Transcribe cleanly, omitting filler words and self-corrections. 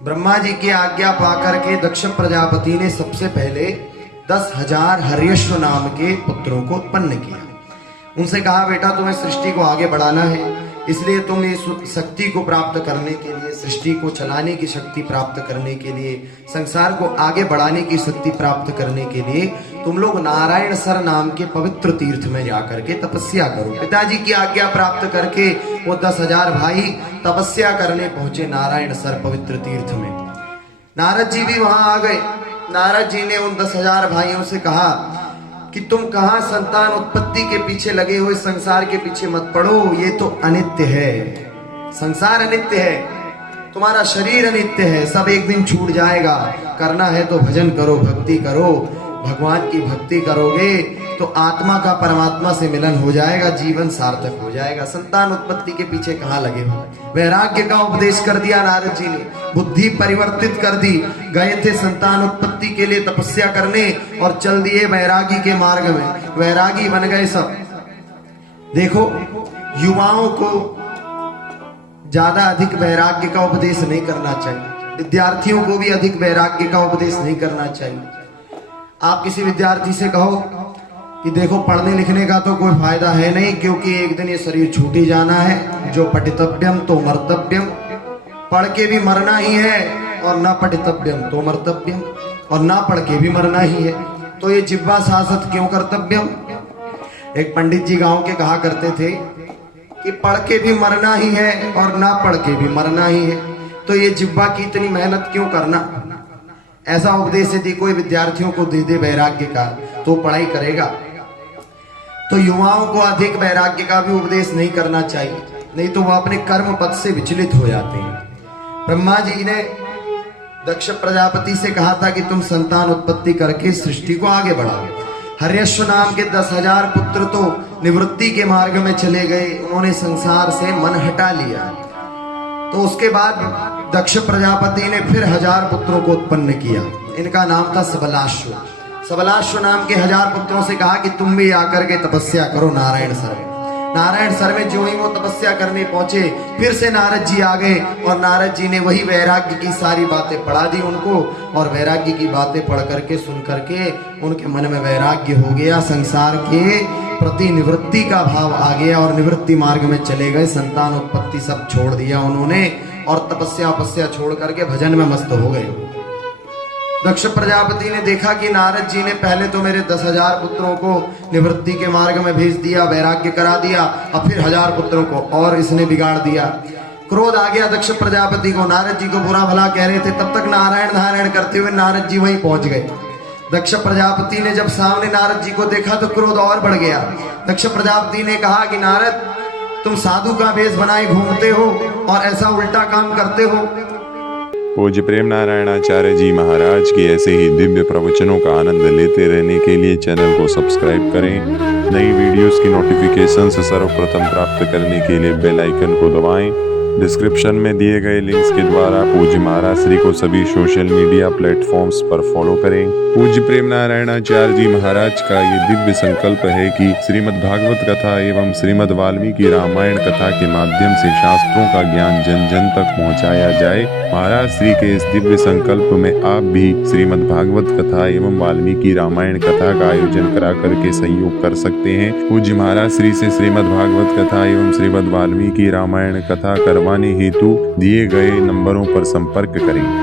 ब्रह्मा जी की आज्ञा पाकर के दक्ष प्रजापति ने सबसे पहले 10,000 हर्यश्व नाम के पुत्रों को उत्पन्न किया। उनसे कहा, बेटा तुम्हें सृष्टि को आगे बढ़ाना है, इसलिए तुम इस शक्ति को प्राप्त करने के लिए, सृष्टि को चलाने की शक्ति प्राप्त करने के लिए, संसार को आगे बढ़ाने की शक्ति प्राप्त करने के लिए तुम लोग नारायण सर नाम के पवित्र तीर्थ में जाकर के तपस्या करो। पिताजी की आज्ञा प्राप्त करके वो 10,000 भाई तपस्या करने पहुंचे नारायण सर पवित्र तीर्थ में। नारद जी भी वहां आ गए। नारद जी ने उन 10,000 भाइयों से कहा कि तुम कहां संतान उत्पत्ति के पीछे लगे हुए, संसार के पीछे मत पड़ो, ये तो अनित्य है, संसार अनित्य है, तुम्हारा शरीर अनित्य है, सब एक दिन छूट जाएगा। करना है तो भजन करो, भक्ति करो, भगवान की भक्ति करोगे तो आत्मा का परमात्मा से मिलन हो जाएगा, जीवन सार्थक हो जाएगा। संतान उत्पत्ति के पीछे कहां लगे हो। वैराग्य का उपदेश कर दिया नारद जी ने, बुद्धि परिवर्तित कर दी। गए थे संतान उत्पत्ति के लिए तपस्या करने और चल दिए वैरागी के मार्ग में, वैरागी बन गए सब। देखो, युवाओं को ज्यादा अधिक वैराग्य का उपदेश नहीं करना चाहिए, विद्यार्थियों को भी अधिक वैराग्य का उपदेश नहीं करना चाहिए। आप किसी विद्यार्थी से कहो कि देखो, पढ़ने लिखने का तो कोई फायदा है नहीं, क्योंकि एक दिन ये शरीर छूट ही जाना है, जो पठितव्यम तो मर्तव्यम, पढ़ के भी मरना ही है, और न पठितव्यम तो मर्तव्यम, और ना पढ़ के भी मरना ही है, तो ये जिह्वा शासत क्यों कर्तव्यम। एक पंडित जी गांव के कहा करते थे कि पढ़ के भी मरना ही है और ना पढ़ के भी मरना ही है, तो ये जिह्वा की इतनी मेहनत क्यों करना। ऐसा उपदेश यदि कोई विद्यार्थियों को दे दे वैराग्य का, तो पढ़ाई करेगा। तो युवाओं को अधिक वैराग्य का भी उपदेश नहीं करना चाहिए, नहीं तो वो अपने कर्म पथ से विचलित हो जाते हैं। ब्रह्मा जी ने दक्ष प्रजापति से कहा था कि तुम संतान उत्पत्ति करके सृष्टि को आगे बढ़ाओ। हर्यश्व नाम के 10,000 पुत्र तो निवृत्ति के मार्ग में चले गए, उन्होंने संसार से मन हटा लिया। तो उसके बाद दक्ष प्रजापति ने फिर 1000 पुत्रों को उत्पन्न किया। इनका नाम था सबलाश्व। सबलाश्व नाम के 1000 पुत्रों से कहा कि तुम भी आकर के तपस्या करो नारायण सर में। नारायण सर में जो ही वो तपस्या करने पहुंचे, फिर से नारद जी आ गए और नारद जी ने वही वैराग्य की सारी बातें पढ़ा दी उनको, और वैराग्य की बातें पढ़ करके सुन करके उनके मन में वैराग्य हो गया, संसार के प्रति निवृत्ति का भाव आ गया और निवृत्ति मार्ग में चले गए। संतान उत्पत्ति सब छोड़ दिया उन्होंने और तपस्या छोड़ करके भजन में मस्त हो गए। दक्ष प्रजापति ने देखा कि नारद जी ने पहले तो मेरे 10,000 पुत्रों को निवृत्ति के मार्ग में भेज दिया, वैराग्य करा दिया, अब फिर 1000 पुत्रों को और इसने बिगाड़ दिया। क्रोध आ गया दक्ष प्रजापति को, नारद जी को बुरा भला कह रहे थे, तब तक नारायण नारायण करते हुए नारद जी वहीं पहुंच गए। दक्ष प्रजापति ने जब सामने नारद जी को देखा तो क्रोध और बढ़ गया। दक्ष प्रजापति ने कहा कि नारद, तुम साधु का वेश बनाए घूमते हो और ऐसा उल्टा काम करते हो। पूज्य प्रेम नारायणाचार्य जी महाराज की ऐसे ही दिव्य प्रवचनों का आनंद लेते रहने के लिए चैनल को सब्सक्राइब करें। नई वीडियोस की नोटिफिकेशन सर्वप्रथम प्राप्त करने के लिए बेल आइकन को दबाएं। डिस्क्रिप्शन में दिए गए लिंक्स के द्वारा पूज्य महाराज श्री को सभी सोशल मीडिया प्लेटफॉर्म्स पर फॉलो करें। पूज्य प्रेम नारायणाचार्य जी महाराज का ये दिव्य संकल्प है कि श्रीमद् भागवत कथा एवं श्रीमद् वाल्मीकि रामायण कथा के माध्यम से शास्त्रों का ज्ञान जन जन तक पहुंचाया जाए। महाराज श्री के इस दिव्य संकल्प में आप भी श्रीमद् भागवत कथा एवं वाल्मीकि रामायण कथा का आयोजन करा करके सहयोग कर सकते हैं। पूज्य महाराज श्री से श्रीमद् भागवत कथा एवं श्रीमद् वाल्मीकि रामायण कथा करवाने हेतु दिए गए नंबरों पर संपर्क करें।